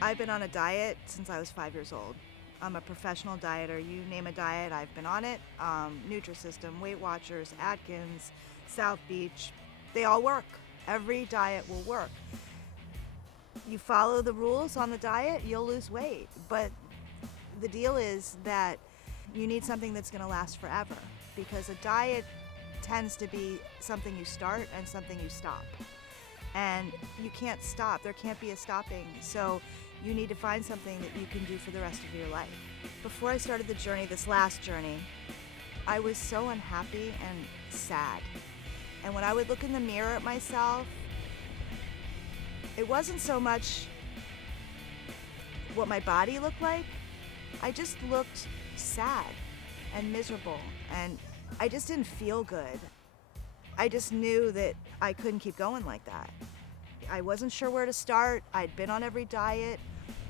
I've been on a diet since I was 5 years old. I'm a professional dieter. You name a diet, I've been on it. Nutrisystem, Weight Watchers, Atkins, South Beach, they all work. Every diet will work. You follow the rules on the diet, you'll lose weight. But the deal is that you need something that's going to last forever, because a diet tends to be something you start and something you stop. And you can't stop. There can't be a stopping. So you need to find something that you can do for the rest of your life. Before I started the journey, this last journey, I was so unhappy and sad. And when I would look in the mirror at myself, it wasn't so much what my body looked like. I just looked sad and miserable, and I just didn't feel good. I just knew that I couldn't keep going like that. I wasn't sure where to start. I'd been on every diet.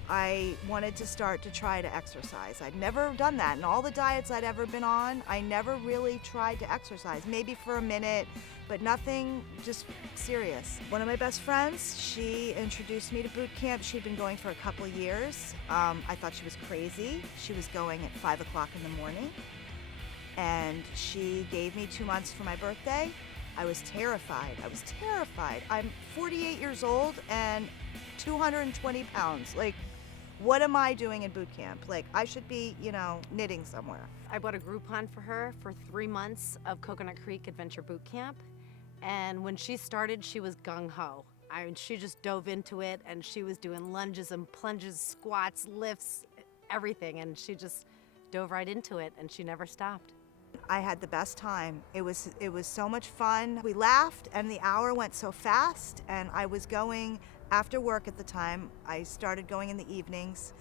I wanted to start to try to exercise. I'd never done that. In all the diets I'd ever been on, I never really tried to exercise. Maybe for a minute, but nothing just serious. One of my best friends, she introduced me to boot camp. She'd been going for a couple of years. I thought she was crazy. She was going at 5 o'clock in the morning. And she gave me 2 months for my birthday. I was terrified. I'm 48 years old and 220 pounds. Like, what am I doing in boot camp? Like, I should be, knitting somewhere. I bought a Groupon for her for 3 months of Coconut Creek Adventure Boot Camp. And when she started, she was gung-ho. She just dove into it, and she was doing lunges and plunges, squats, lifts, everything. And she just dove right into it, and she never stopped. I had the best time. It was so much fun. We laughed, and the hour went so fast, and I was going after work at the time. I started going in the evenings,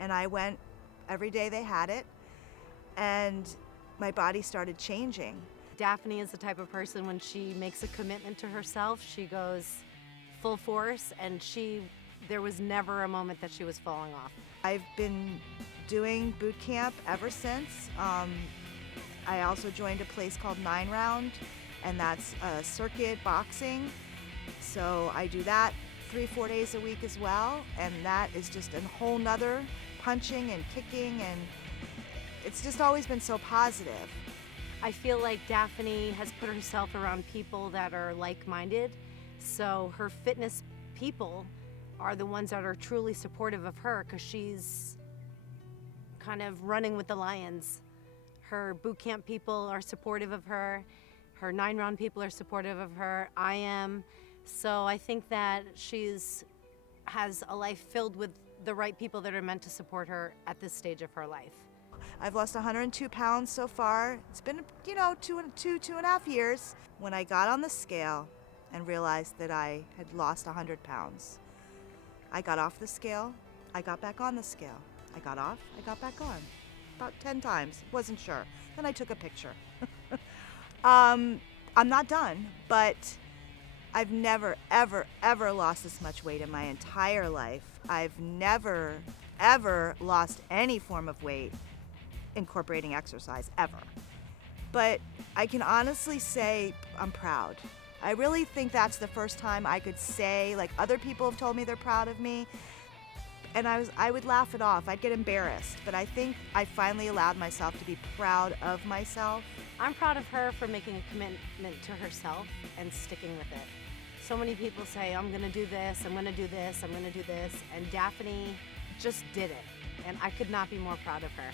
and I went every day they had it, and my body started changing. Daphne is the type of person, when she makes a commitment to herself, she goes full force, and there was never a moment that she was falling off. I've been doing boot camp ever since. I also joined a place called 9 Round, and that's circuit boxing. So I do that 3-4 days a week as well, and that is just a whole nother punching and kicking, and it's just always been so positive. I feel like Daphne has put herself around people that are like-minded, so her fitness people are the ones that are truly supportive of her, because she's kind of running with the lions. Her boot camp people are supportive of her. Her 9 Round people are supportive of her. I am. So I think that has a life filled with the right people that are meant to support her at this stage of her life. I've lost 102 pounds so far. It's been, 2.5 years. When I got on the scale and realized that I had lost 100 pounds, I got off the scale, I got back on the scale. I got off, I got back on. About 10 times, wasn't sure. Then I took a picture. I'm not done, but I've never, ever, ever lost this much weight in my entire life. I've never, ever lost any form of weight incorporating exercise, ever. But I can honestly say I'm proud. I really think that's the first time I could say, like, other people have told me they're proud of me, and I would laugh it off. I'd get embarrassed, but I think I finally allowed myself to be proud of myself. I'm proud of her for making a commitment to herself and sticking with it. So many people say, I'm gonna do this, I'm gonna do this, I'm gonna do this, and Daphne just did it, and I could not be more proud of her.